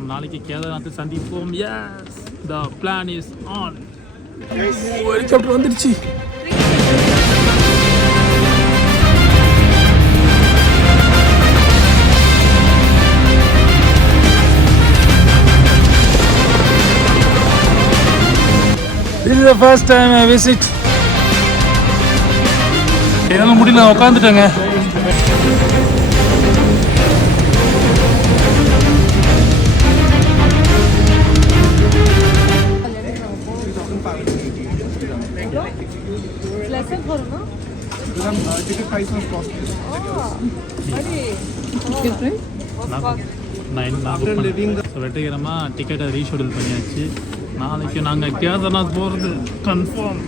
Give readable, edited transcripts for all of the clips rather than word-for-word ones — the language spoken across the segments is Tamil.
நாம் நாளைக்கு கேதார்நாத் சந்திப்போம். Yes, the plan is on. Helicopter வந்துடுச்சு. This is the first time I visit. என்னால முடியல, உட்காந்துட்டேங்க. வெற்றிகரமாக டிக்கெட்டை ரீஷெடியூல் பண்ணியாச்சு. நாளைக்கு நாங்கள் கேதார்நாத் போகிறது கன்ஃபார்ம்.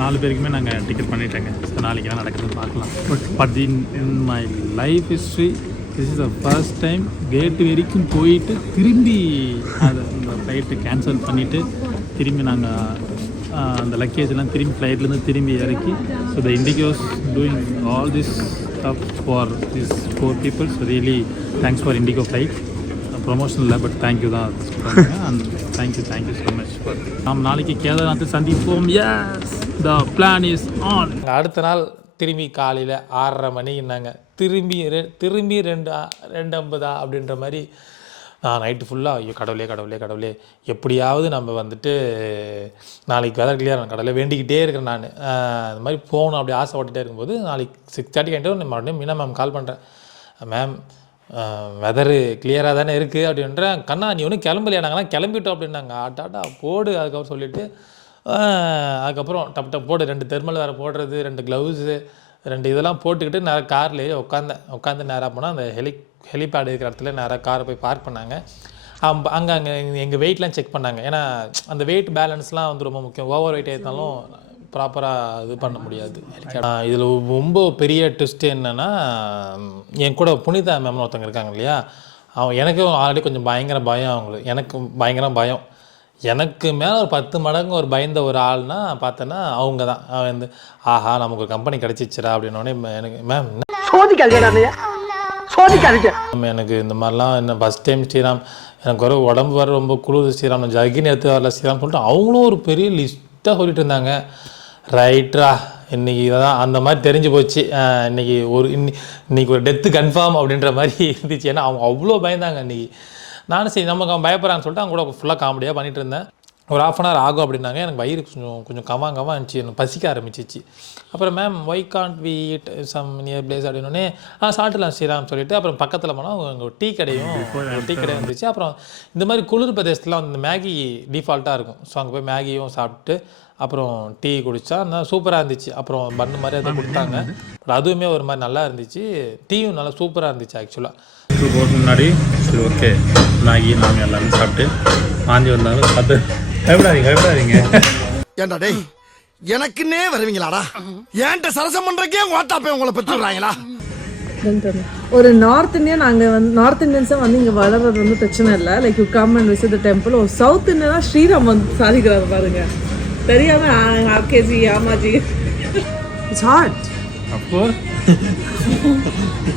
4 பேருக்குமே நாங்கள் டிக்கெட் பண்ணிட்டேங்க. ஸோ நாளைக்கு என்ன நடக்குதுன்னு பார்க்கலாம். But in my life history this is the first time கேட்டு வரைக்கும் போயிட்டு திரும்பி அதை இந்த ஃப்ளைட்டு கேன்சல் பண்ணிவிட்டு திரும்பி நாங்கள் அந்த லக்கேஜெல்லாம் திரும்பி ஃப்ளைட்லேருந்து திரும்பி இறக்கி. So the IndiGo's doing all this stuff for this 4 people. So really thanks for IndiGo flight. Promotion இல்லை, பட் தேங்க்யூ தான் சொல்கிறாங்க. And thank you so much for. நாம் நாளைக்கு கேதார்நாத் சந்திப்போம். Yes, the plan is on. அடுத்த நாள் திரும்பி காலையில் 6:30 மணிக்குனாங்க. திரும்பி 2:50 அப்படின்ற மாதிரி நான் நைட்டு ஃபுல்லாக ஐயோ கடவுளே எப்படியாவது நம்ம வந்துட்டு நாளைக்கு வெதர் கிளியர் கடவுளே வேண்டிக்கிட்டே இருக்கிறேன். நான் இந்த மாதிரி போகணும் அப்படி ஆசைப்பட்டுட்டே இருக்கும்போது நாளைக்கு 6:30 கேட்டு மறுபடியும் மீனா மேம் கால் பண்ணுறேன். மேம் வெதரு கிளியராக தானே இருக்குது அப்படின்றேன். கண்ணா நீ ஒன்றும் கிளம்பலையா? நாங்களாம் கிளம்பிட்டோம் அப்படின்னாங்க. ஆட்டாட்டா போடு. அதுக்கப்புறம் சொல்லிவிட்டு அதுக்கப்புறம் டப் போடு 2 தெர்மல் வேறு போடுறது, 2 க்ளவுஸு, 2 இதெல்லாம் போட்டுக்கிட்டு நேராக கார்லேயே உட்காந்து நேராக போனால் அந்த ஹெலிபேட் இருக்கிற இடத்துல நேராக காரை போய் பார்க் பண்ணாங்க. அங்கே எங்கள் வெயிட்லாம் செக் பண்ணாங்க. ஏன்னா அந்த வெயிட் பேலன்ஸ்லாம் வந்து ரொம்ப முக்கியம். ஓவர் வெயிட் இருந்தாலும் ப்ராப்பராக இது பண்ண முடியாது. இதில் ரொம்ப பெரிய ட்விஸ்ட்டு என்னென்னா, என் கூட புனிதா மேம்னு ஒருத்தவங்க இருக்காங்க இல்லையா, எனக்கும் ஆல்ரெடி கொஞ்சம் பயங்கர பயம். அவங்களுக்கு எனக்கு பயங்கர பயம். எனக்கு மேலே ஒரு 10 மடங்கு ஒரு பயந்த ஒரு ஆள்னா பார்த்தேன்னா அவங்க தான். வந்து ஆஹா நமக்கு ஒரு கம்பெனி கிடச்சிச்சுரா அப்படின்னோடனே எனக்கு மேம் எனக்கு இந்த மாதிரிலாம் என்ன ஃபஸ்ட் டைம் ஸ்ரீராம் எனக்கு ஒரு உடம்பு வர ரொம்ப குளிர் ஸ்ரீராம் ஜகின் எடுத்து வரல ஸ்ரீராம் சொல்லிட்டு அவங்களும் ஒரு பெரிய லிஸ்ட்டாக சொல்லிட்டு இருந்தாங்க. ரைட்ரா இன்றைக்கி இதான் அந்த மாதிரி தெரிஞ்சு போச்சு. இன்றைக்கி ஒரு டெத்து கன்ஃபார்ம் அப்படின்ற மாதிரி இருந்துச்சு. ஏன்னா அவங்க அவ்வளோ பயந்தாங்க இன்றைக்கி. நானும் சரி நமக்கு அவன் பயப்படுறான்னு சொல்லிட்டு அவங்க கூட ஃபுல்லாக காமெடியாக பண்ணிகிட்டு இருந்தேன். ஒரு 1/2 hour ஆகும் அப்படின்னாங்க. எனக்கு வயிறு கொஞ்சம் கவாங்கவாக இருந்துச்சு, எனக்கு பசிக்க ஆரம்பிச்சிச்சு. அப்புறம் ma'am why can't we eat some near place அப்படின்னோடனே சாப்பிட்டுலாம் ஸ்ரீராம் சொல்லிவிட்டு அப்புறம் பக்கத்தில் போனால் அங்கே ஒரு டீ கடையும் இருந்துச்சு. அப்புறம் இந்த மாதிரி குளிர் பிரதேசத்தில் இந்த மேகி டிஃபால்ட்டாக இருக்கும். ஸோ அங்கே போய் மேகியும் சாப்பிட்டு அப்புறம் டீ குடித்தா நல்லா சூப்பராக இருந்துச்சு. அப்புறம் பண்ணு மாதிரி அதை கொடுத்தாங்க. பட் அதுவுமே ஒரு மாதிரி நல்லா இருந்துச்சு. டீயும் நல்லா சூப்பராக இருந்துச்சு ஆக்சுவலாக. போகிறதுக்கு முன்னாடி சரி ஓகே மேகி நாங்கள் எல்லாமே சாப்பிட்டு வாந்தி வந்தாலும் பார்த்து பயப்படாதீங்க. ஏன்டா டேய் எனக்குன்னே வருவீங்களாடா? ஏன்ட்ட சரசம் பண்றக்கே வாட்டாப்பே உங்களை பெற்றுறாங்களா? ஒரு நார்த் இந்தியன் நாங்கள் வந்து நார்த் இந்தியன்ஸை வந்து இங்கே வளர்றது வந்து பிரச்சனை இல்லை. Like you come and visit the temple. ஒரு சவுத் இந்தியனா ஸ்ரீராம் வந்து சாதிக்கிறாரு பாருங்க. தெரியாம ஆர்கேஜி ஆமாஜி it's hard Of course.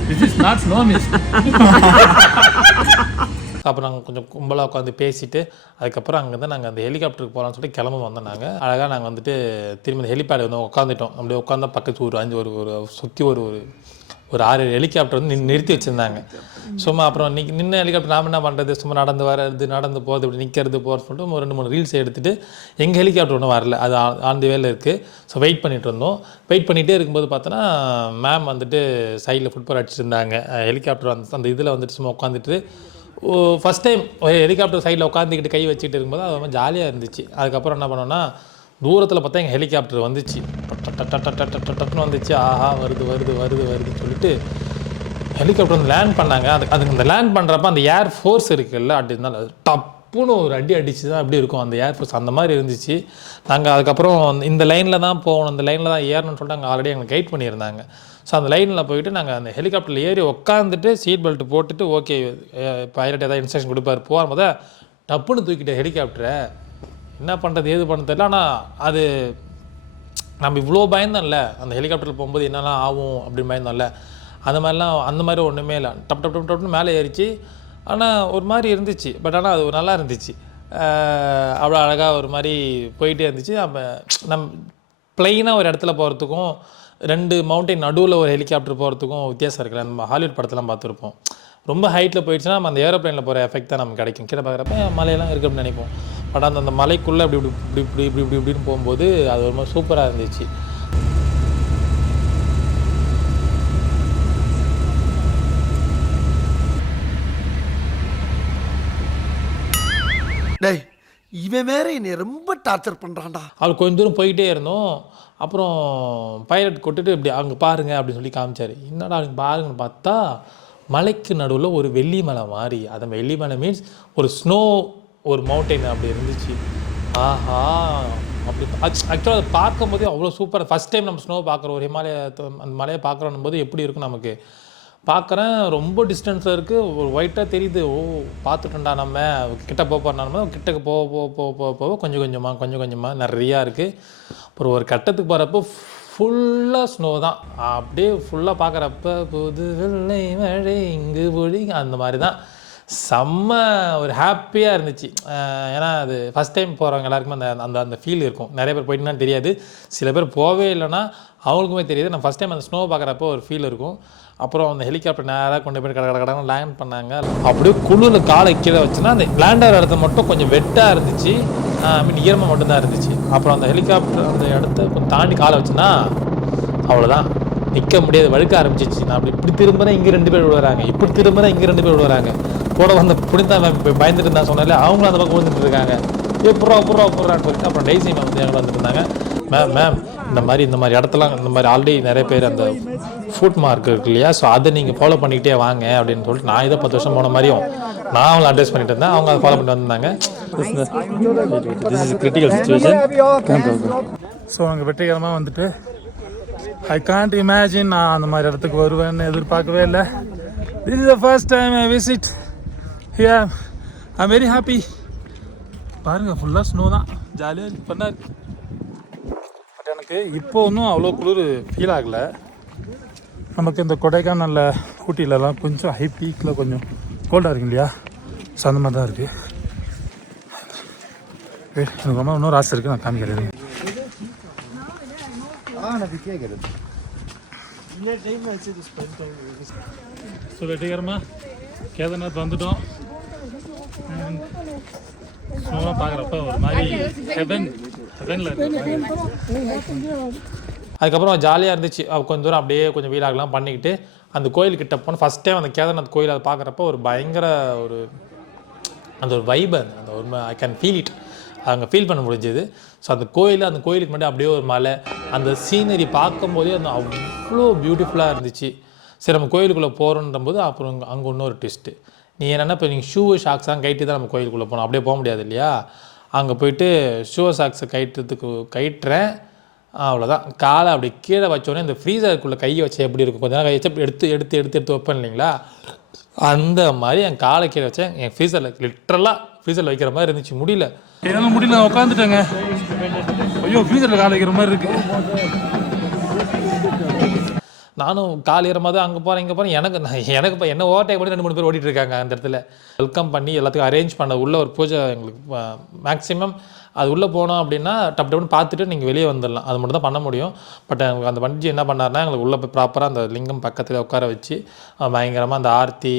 This is not normal. அப்புறம் நாங்கள் கொஞ்சம் கும்பலாக உட்காந்து பேசிவிட்டு அதுக்கப்புறம் அங்கேருந்து நாங்கள் அந்த ஹெலிகாப்டருக்கு போகலான்னு சொல்லிட்டு கிளம்ப வந்தோம். நாங்கள் அழகாக நாங்கள் வந்துட்டு திரும்பி அந்த ஹெலிபேட் வந்து உட்காந்துட்டோம். அப்படியே உட்காந்தா பக்கத்து ஒரு சுற்றி ஒரு 6 ஹெலிகாப்டர் வந்து நிறுத்தி வச்சுருந்தாங்க. சும்மா அப்புறம் நின்று ஹெலிகாப்டர் நாம் என்ன பண்ணுறது, சும்மா நடந்து போகிறது இப்படி நிற்கிறது போகிறது சொல்லிட்டு 2-3 ரீல்ஸ் எடுத்துகிட்டு எங்கள் ஹெலிகாப்டர் ஒன்றும் வரல, அது ஆன் தி வேல இருக்குது. ஸோ வெயிட் பண்ணிகிட்டு இருந்தோம். வெயிட் பண்ணிகிட்டே இருக்கும்போது பார்த்தோன்னா மேம் வந்துட்டு சைடில் ஃபுட்பால் அடிச்சுட்டு இருந்தாங்க. ஹெலிகாப்டர் அந்த இதில் வந்துட்டு சும்மா உட்காந்துட்டு ஃபஸ்ட் டைம் ஹெலிகாப்டர் சைடில் உட்காந்துக்கிட்டு கை வச்சுக்கிட்டு இருக்கும்போது அது ரொம்ப ஜாலியாக இருந்துச்சு. அதுக்கப்புறம் என்ன பண்ணோன்னா தூரத்தில் பார்த்தா எங்கள் ஹெலிகாப்டர் வந்துச்சு. டட்டுன்னு வந்துச்சு. ஆஹா வருதுன்னு சொல்லிட்டு ஹெலிகாப்டர் வந்து லேண்ட் பண்ணாங்க. அதுக்கு இந்த லேண்ட் பண்ணுறப்ப அந்த ஏர் ஃபோர்ஸ் இருக்குல்ல, அப்படி இருந்தாலும் அது டப்புன்னு ஒரு அடிச்சு தான் அப்படி இருக்கும் அந்த ஏர் ஃபோர்ஸ். அந்த மாதிரி இருந்துச்சு. நாங்கள் அதுக்கப்புறம் இந்த லைனில் தான் போகணும், இந்த லைனில் தான் ஏறணும்னு சொல்லிட்டு அங்கே ஆல்ரெடி எங்களுக்கு கைட் பண்ணியிருந்தாங்க. ஸோ அந்த லைனில் போயிட்டு நாங்கள் அந்த ஹெலிகாப்டரில் ஏறி உட்காந்துட்டு சீட் பெல்ட் போட்டுட்டு ஓகே பைலட் ஏதாவது இன்ஸ்ட்ரக்ஷன் கொடுப்பாரு போகும்போது டப்புன்னு தூக்கிட்டேன் ஹெலிகாப்டரை. என்ன பண்ணுறது ஏது பண்ண தெரியல. ஆனால் அது நம்ம இவ்வளோ பயந்தோம்ல அந்த ஹெலிகாப்டரில் போகும்போது என்னெல்லாம் ஆகும் அப்படின்னு பயந்தோம்ல, அந்த மாதிரி ஒன்றுமே இல்லை. டப்னு மேலே ஏறிச்சு. ஆனால் ஒரு மாதிரி இருந்துச்சு. பட் ஆனால் அது நல்லா இருந்துச்சு. அவ்வளோ அழகாக ஒரு மாதிரி போயிட்டே இருந்துச்சு. நம்ம ப்ளைனாக ஒரு இடத்துல போகிறதுக்கும் 2 மவுண்டைன் நடுவில் ஒரு ஹெலிகாப்டர் போகிறதுக்கும் வித்தியாசம் இருக்குல்ல. நம்ம ஹாலிவுட் படத்தெல்லாம் பார்த்துருப்போம். ரொம்ப ஹைட்டில் போயிடுச்சுன்னா நம்ம அந்த ஏரோப்ளைனில் போகிற எஃபெக்ட் தான் நமக்கு கிடைக்கும். கீழே பார்க்குறப்ப மலையெல்லாம் இருக்குது அப்படின்னு நினைப்போம். பட் அந்த மலைக்குள்ளே இப்படின்னு போகும்போது அது ஒரு மாதிரி சூப்பராக இருந்துச்சு. டேய் இவன் வேற என்னை ரொம்ப டார்ச்சர் பண்றான்டா. அவர் கொஞ்சம் தூரம் போயிட்டே இருந்தோம். அப்புறம் பைலட் கொட்டுட்டு இப்படி அங்கே பாருங்க அப்படின்னு சொல்லி காமிச்சார். என்னடா அங்கே பாருங்கன்னு பார்த்தா மலைக்கு நடுவில் ஒரு வெள்ளி மலை மாதிரி. அந்த வெள்ளி மலை மீன்ஸ் ஒரு ஸ்னோ ஒரு மவுண்டெயின் அப்படி இருந்துச்சு. ஆஹா அப்படி ஆக்சுவலாக அதை பார்க்கும்போதே அவ்வளோ சூப்பராக. ஃபஸ்ட் டைம் நம்ம ஸ்னோ பார்க்குறோம், ஒரு அந்த மலையை பார்க்குறோன்னும் போது எப்படி இருக்கும் நமக்கு. பார்க்குறேன் ரொம்ப டிஸ்டன்ஸில் இருக்குது, ஒரு ஒயிட்டாக தெரியுது. ஓ பார்த்துட்டோம்டா, நம்ம கிட்ட போகிறோம். கிட்டக்கு போக கொஞ்சம் கொஞ்சமாக நிறையா இருக்குது. அப்புறம் ஒரு கட்டத்துக்கு போகிறப்போ ஃபுல்லாக ஸ்னோ தான். அப்படியே ஃபுல்லாக பார்க்குறப்ப புது வெள்ளை மழை இங்கு பொழி அந்த மாதிரி தான். செம்ம ஒரு ஹாப்பியாக இருந்துச்சு. ஏன்னா அது ஃபஸ்ட் டைம் போகிறவங்க எல்லாருக்குமே அந்த ஃபீல் இருக்கும். நிறைய பேர் போயிட்டுனா தெரியாது, சில பேர் போவே இல்லைன்னா அவங்களுக்குமே தெரியாது. நான் ஃபஸ்ட் டைம் அந்த ஸ்னோ பார்க்குறப்போ ஒரு ஃபீல் இருக்கும். அப்புறம் அந்த ஹெலிகாப்டர் நேராக கொண்டு போய் கடை லேண்ட் பண்ணாங்க. அப்படியே குளிரில் காலை கீழே வச்சுன்னா அந்த லேண்டர் இடத்த மட்டும் கொஞ்சம் வெட்டாக இருந்துச்சு, ஈரமாக மட்டும்தான் இருந்துச்சு. அப்புறம் அந்த ஹெலிகாப்டர் அந்த இடத்த கொஞ்சம் தாண்டி காலை வச்சுன்னா அவ்வளோதான், நிற்க முடியாது, வழுக்க ஆரம்பிச்சிச்சு. நான் அப்படி இப்படி திரும்பினா இங்கே 2 பேர் விழுறாங்க, இப்படி திரும்பினா இங்கே 2 பேர் விழுறாங்க. கூட வந்த புனிதா பயந்துட்டு இருந்தா சொன்னாலே அவங்களும் அந்த பக்கம் விழுந்துட்டு இருக்காங்க. புறான்னு சொல்லிட்டு அப்புறம் டெய்ஸி மேம் வந்து எங்களை வந்துட்டு இருந்தாங்க. மேம் இந்த மாதிரி இடத்துலாம் இந்த மாதிரி ஆல்ரெடி நிறைய பேர் அந்த ஃபுட் மார்க் இருக்கு இல்லையா, ஸோ அதை நீங்கள் ஃபாலோ பண்ணிக்கிட்டே வாங்க அப்படின்னு சொல்லிட்டு நான் இதை 10 வருஷம் போன மாதிரியும் நான் அவங்களை அட்வைஸ் பண்ணிட்டு இருந்தேன். அவங்க அதை ஃபாலோ பண்ணிட்டு வந்தாங்க. ஸோ அங்கே வெற்றிகரமாக வந்துட்டு ஐ கான்ட் இமேஜின் நான் அந்த மாதிரி இடத்துக்கு வருவேன்னு எதிர்பார்க்கவே இல்லை. This is the first time I visit here. I am very happy. பாருங்கள் ஃபுல்லாக ஸ்னோ தான், ஜாலியாக இருக்கு, பண்ணா இருக்கு. பட் எனக்கு இப்போ ஒன்றும் அவ்வளோ குளிர் ஃபீல் ஆகலை. நமக்கு இந்த கொடைக்கானலில் ஊட்டிலலாம் கொஞ்சம் ஹை பீக்கில் கொஞ்சம் கோல்டாக இருக்கு இல்லையா, ஸோ அந்த மாதிரி தான் இருக்குது. எனக்கு ரொம்ப இன்னொரு ஆசை இருக்குது, நான் காமிக்கிறேன். ஸோ வெற்றிகரமாக கேதார்நாத் வந்துட்டோம். ஸ்னோவாக பார்க்குறப்ப ஒரு மாதிரி ஹெவனில் இருக்கு. அதுக்கப்புறம் ஜாலியாக இருந்துச்சு. கொஞ்சம் தூரம் அப்படியே கொஞ்சம் வீலாகலாம் பண்ணிக்கிட்டு அந்த கோயில்கிட்ட போனோம். ஃபஸ்ட் டைம் அந்த கேதார்நாத் கோயில் அதை பார்க்குறப்ப ஒரு பயங்கர அந்த ஒரு வைபை, அந்த ஒரு ஐ கேன் ஃபீல் இட், அங்கே ஃபீல் பண்ண முடிஞ்சது. ஸோ அந்த கோயிலுக்கு முன்னாடி அப்படியே ஒரு மலை, அந்த சீனரி பார்க்கும்போதே அந்த அவ்வளோ பியூட்டிஃபுல்லாக இருந்துச்சு. சரி நம்ம கோயிலுக்குள்ளே போகிறோன்ற போது அப்புறம் அங்கே இன்னொரு ட்விஸ்ட்டு. நீ என்னென்னா இப்போ நீங்கள் ஷாக்ஸ்லாம் கைட்டு தான் நம்ம கோயிலுக்குள்ளே போகணும், அப்படியே போக முடியாது இல்லையா. அங்கே போயிட்டு ஷாக்ஸை கயிட்டுறேன், அவ்வளோதான். காலை அப்படி கீழே வச்சோடனே இந்த ஃப்ரீசருக்குள்ளே கையை வச்சு எப்படி இருக்கும், கொஞ்ச நேரம் கையை வச்சு எடுத்து வைப்பேன் இல்லைங்களா, அந்த மாதிரி என் காலை கீழே வச்சேன். என் ஃப்ரீசரில் லிட்ரலாக ஃப்ரீசரில் வைக்கிற மாதிரி இருந்துச்சு. முடியல, உட்காந்துட்டேங்க. ஐயோ ஃப்ரீசரில் காலை வைக்கிற மாதிரி இருக்குது. நானும் கால் ஈரமாக தான் அங்கே போகிறேன் இங்கே போகிறேன். எனக்கு இப்போ என்ன ஓவர்டேக் பண்ணி 2-3 பேர் ஓடிட்டு இருக்காங்க அந்த இடத்துல. வெல்கம் பண்ணி எல்லாத்துக்கும் அரேஞ்ச் பண்ண உள்ள ஒரு பூஜை எங்களுக்கு மேக்ஸிமம் அது உள்ளே போனோம் அப்படின்னா டப்புன்னு பார்த்துட்டு நீங்கள் வெளியே வந்துடலாம், அது மட்டும் தான் பண்ண முடியும். பட் எங்களுக்கு அந்த பண்டிஜி என்ன பண்ணார்னா எங்களுக்கு உள்ளே போய் ப்ராப்பராக அந்த லிங்கம் பக்கத்தில் உட்கார வச்சு பயங்கரமாக அந்த ஆர்த்தி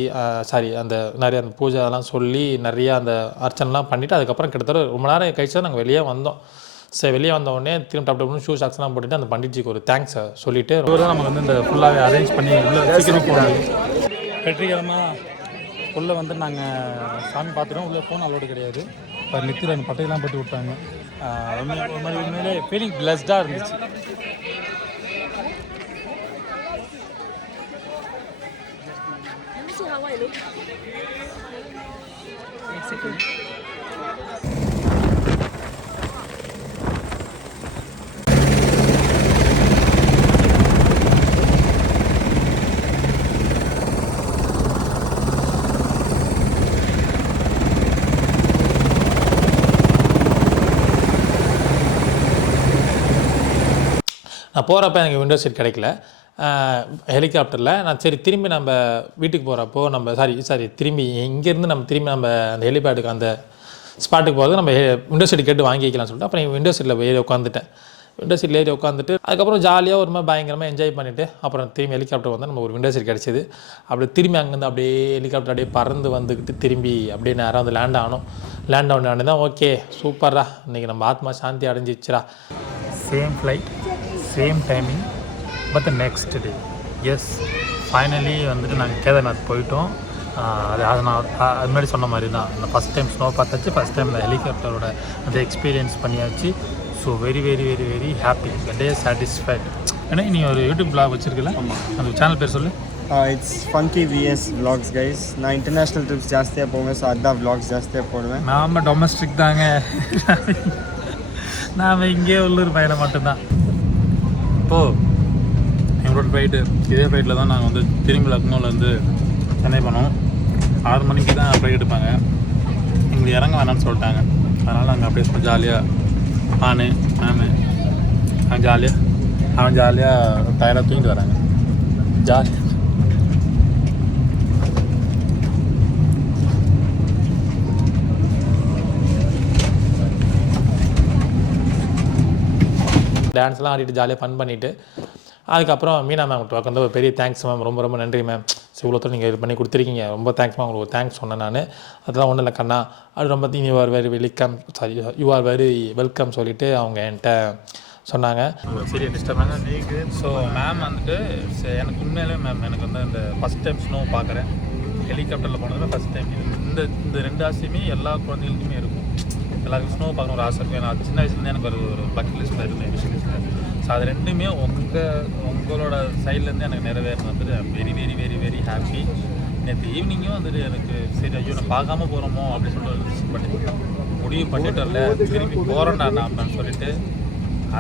அந்த நிறைய அந்த பூஜை அதெல்லாம் சொல்லி நிறையா அந்த அர்ச்சனைலாம் பண்ணிவிட்டு அதுக்கப்புறம் கிட்டத்தட்ட ரொம்ப நேரம் கழிச்சு தான் நாங்கள் வெளியே வந்தோம். சரி வெளியே வந்தோடனே திரும்ப டப்புன்னு ஷாக்ஸ்லாம் போட்டுட்டு அந்த பண்டிட்ஜிக்கு ஒரு தேங்க்ஸ் சொல்லிவிட்டு தான் நம்ம வந்து இந்த ஃபுல்லாகவே அரேஞ்ச் பண்ணி உள்ளே சீக்கிரம் போனாங்க. வெற்றிகரமாக உள்ளே வந்து நாங்கள் சாமி பார்த்துட்டோம். உள்ளே ஃபோன் அலோடு கிடையாது. இப்போ நித்திர அந்த பட்டையெல்லாம் போட்டு விட்டாங்க. ஒரு மாதிரி உண்மையிலே ஃபீலிங் பிளஸ்டாக இருந்துச்சு. நான் போகிறப்ப எனக்கு விண்டோ சீட் கிடைக்கல. ஹெலிகாப்டரில் நான் சரி திரும்பி நம்ம வீட்டுக்கு போகிறப்போ நம்ம திரும்பி இங்கேருந்து நம்ம அந்த ஹெலிபேடுக்கு அந்த ஸ்பாட்டுக்கு போகிறது நம்ம விண்டோ சீட் கேட்டு வாங்கிக்கலாம்னு சொல்லிட்டு அப்புறம் விண்டோ சீட்டில் ஏறி உட்காந்துட்டேன். விண்டோ சீட்டில் ஏறி உட்காந்துட்டு அதுக்கப்புறம் ஜாலியாக ஒரு மாதிரி பயங்கரமாக என்ஜாய் பண்ணிவிட்டு அப்புறம் திரும்பி ஹெலிகாப்டர் வந்து நம்ம ஒரு விண்டோ சீட் கிடச்சிது. அப்படி திரும்பி அங்கேருந்து அப்படியே ஹெலிகாப்டர் அப்படியே பறந்து வந்துக்கிட்டு திரும்பி அப்படியே நேராக வந்து லேண்ட் ஆனோடனே தான் ஓகே சூப்பர்ரா, இன்றைக்கி நம்ம ஆத்மா சாந்தி அடைஞ்சிச்சுரா. Same flight, same timing, but next day. Yes, finally வந்துட்டு நாங்கள் கேதார்நாத் போயிட்டோம். அது நான் அது மாதிரி சொன்ன மாதிரி தான், அந்த ஃபஸ்ட் டைம் ஸ்னோ பார்த்தாச்சு, ஃபஸ்ட் டைம் இந்த ஹெலிகாப்டரோட அந்த எக்ஸ்பீரியன்ஸ் பண்ணியாச்சு. So very very very very happy, day satisfied. ஏன்னா நீ ஒரு யூடியூப் பிளாக் வச்சுருக்கல, அந்த சேனல் பேர் சொல்லு. It's funky VS vlogs guys. நான் இன்டர்நேஷ்னல் ட்ரிப்ஸ் ஜாஸ்தியாக போவேன், ஸோ அதான் vlogs ஜாஸ்தியாக போடுவேன். நாம் டொமஸ்டிக் தாங்க, நாம் இங்கே உள்ளூர் பயணம் மட்டும்தான். இப்போது எங்களோட ஃப்ளைட்டு இதே ஃப்ளைட்டில் தான் நாங்கள் வந்து திரும்பி லக்னோவிலேருந்து சென்னை போனோம். 6 மணிக்கு தான் ஃப்ளைட் எடுப்பாங்க. எங்களுக்கு இறங்க வேணாம்னு சொல்லிட்டாங்க. அதனால் நாங்கள் அப்படியே சும்மா ஜாலியாக அவன் ஜாலியாக டயராக தூங்கிட்டு வராங்க. ஜாலியாக டான்ஸ்லாம் ஆடிட்டு ஜாலியாக ஃபன் பண்ணிவிட்டு அதுக்கப்புறம் மீனா மேம் வந்து ஒரு பெரிய தேங்க்ஸ் மேம், ரொம்ப ரொம்ப நன்றி மேம், இவ்வளோத்தூரம் நீங்கள் இது பண்ணி கொடுத்துருக்கீங்க, ரொம்ப தேங்க்ஸ் மேம், உங்களுக்கு தேங்க்ஸ் சொன்னேன் நான். அதெல்லாம் ஒன்றும் இல்லை கண்ணா, அது ரொம்ப யூ ஆர் வெரி வெல்கம் சொல்லிவிட்டு அவங்க என்கிட்ட சொன்னாங்க. சரி டிஸ்டர்பாங்க. ஸோ மேம் வந்துட்டு எனக்கு உண்மையிலே மேம் எனக்கு வந்து இந்த ஃபஸ்ட் டைம் ஸ்னோ பார்க்குறேன், ஹெலிகாப்டரில் போனதில் ஃபஸ்ட் டைம். இந்த 2 ஆசையுமே எல்லா குழந்தைகளுக்குமே இருக்கும். எல்லாருக்கும் ஸ்னோ பார்க்கணும் ஒரு ஆசை இருக்கும். ஏன்னா சின்ன வயசுலேருந்து எனக்கு ஒரு பக்கெட் லிஸ்ட்டில் இருந்தேன் விஷயம். ஸோ அது ரெண்டுமே உங்களோட சைட்லேருந்து எனக்கு நிறைவேறது வந்துட்டு very very very very happy. நேற்று ஈவினிங்கும் வந்துட்டு எனக்கு சரி ஐயோ நான் பார்க்காம போகிறோமோ அப்படின்னு சொல்லிட்டு முடிவு பண்ணிட்டு வரல, திரும்பி போகிறோம்டா நாம்னு சொல்லிட்டு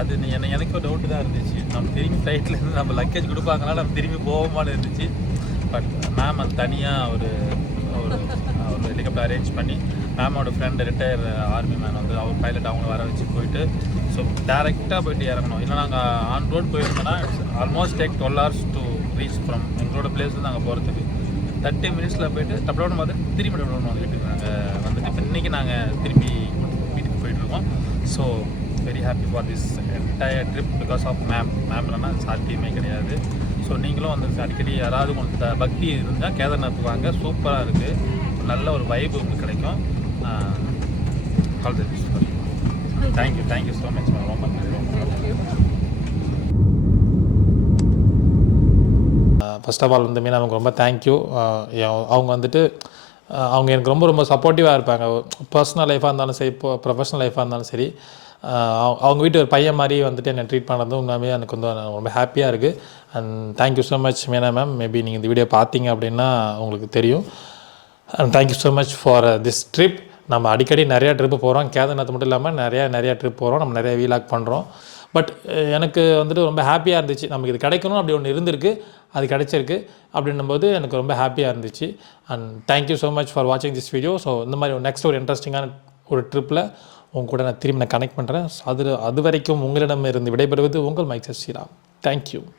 அது எனக்கு டவுட்டு தான் இருந்துச்சு. நம்ம திரும்பி ஃப்ளைட்லேருந்து நம்ம லக்கேஜ் கொடுப்பாங்கனால நம்ம திரும்பி போவோமான்னு இருந்துச்சு. பட் மேம் அது தனியாக ஒரு ஹெலிகாப்டர் அரேஞ்ச் பண்ணி மேமோட ஃப்ரெண்டு ரிட்டையர் ஆர்மி மேன் வந்து அவர் பைலட் அவங்கள வர வச்சு போயிட்டு ஸோ டேரெக்டாக போயிட்டு இறங்கணும். இல்லை நாங்கள் ஆன் ரோட் போயிருந்தோம்னா almost take 12 hours to reach from எங்களோட பிளேஸில் நாங்கள் போகிறதுக்கு 30 minutes போயிட்டு டப்ளோன்னு பார்த்து திரும்பி டப்ளோன்னு வந்துட்டு நாங்கள் வந்துட்டு இப்போ இன்றைக்கி நாங்கள் திரும்பி வீட்டுக்கு போயிட்டுருக்கோம். So very happy for this entire trip because of ma'am இல்லைன்னா சாத்தியமே கிடையாது. ஸோ நீங்களும் வந்து அடிக்கடி யாராவது உங்களுக்கு பக்தி இருந்தால் கேதார்நாத் வாங்க, சூப்பராக இருக்குது, நல்ல ஒரு வைப் உங்களுக்கு கிடைக்கும். All the best. Thank you so much ma'am, ரொம்ப ஃபர்ஸ்ட் ஆஃப் ஆல் வந்து மீனா நமக்கு ரொம்ப தேங்க்யூ. அவங்க வந்துட்டு அவங்க எனக்கு ரொம்ப ரொம்ப சப்போர்ட்டிவாக இருப்பாங்க. பர்சனல் லைஃபாக இருந்தாலும் சரி, இப்போ ப்ரொஃபஷனல் லைஃபாக இருந்தாலும் சரி. அவங்க வீட்டு ஒரு பையன் மாதிரி வந்துட்டு என்னை ட்ரீட் பண்ணுறது உண்மையாகவே எனக்கு வந்து ரொம்ப ஹாப்பியாக இருக்குது. And thank you so much Meena ma'am. Maybe நீங்கள் இந்த வீடியோ பார்த்தீங்க அப்படின்னா உங்களுக்கு தெரியும். And thank you so much for this trip. நம்ம அடிக்கடி நிறையா ட்ரிப்பு போகிறோம், கேதார்நாத் மட்டும் இல்லாமல் நிறையா ட்ரிப் போகிறோம், நம்ம நிறைய வீலாக் பண்ணுறோம். பட் எனக்கு வந்துட்டு ரொம்ப ஹாப்பியாக இருந்துச்சு. நமக்கு இது கிடைக்கணும் அப்படி ஒன்று இருந்திருக்கு, அது கிடைச்சிருக்கு அப்படின்னும்போது எனக்கு ரொம்ப ஹாப்பியாக இருந்துச்சு. And thank you so much for வாட்சிங் திஸ் வீடியோ. ஸோ இந்த மாதிரி நெக்ஸ்ட் ஒரு இன்ட்ரெஸ்டிங்கான ஒரு ட்ரிப்பில் உங்க கூட நான் திரும்பி கனெக்ட் பண்ணுறேன். அது வரைக்கும் உங்களிடம் இருந்து விடைபெறுவது உங்கள் மைக் ஸ்ரீராம். தேங்க்யூ.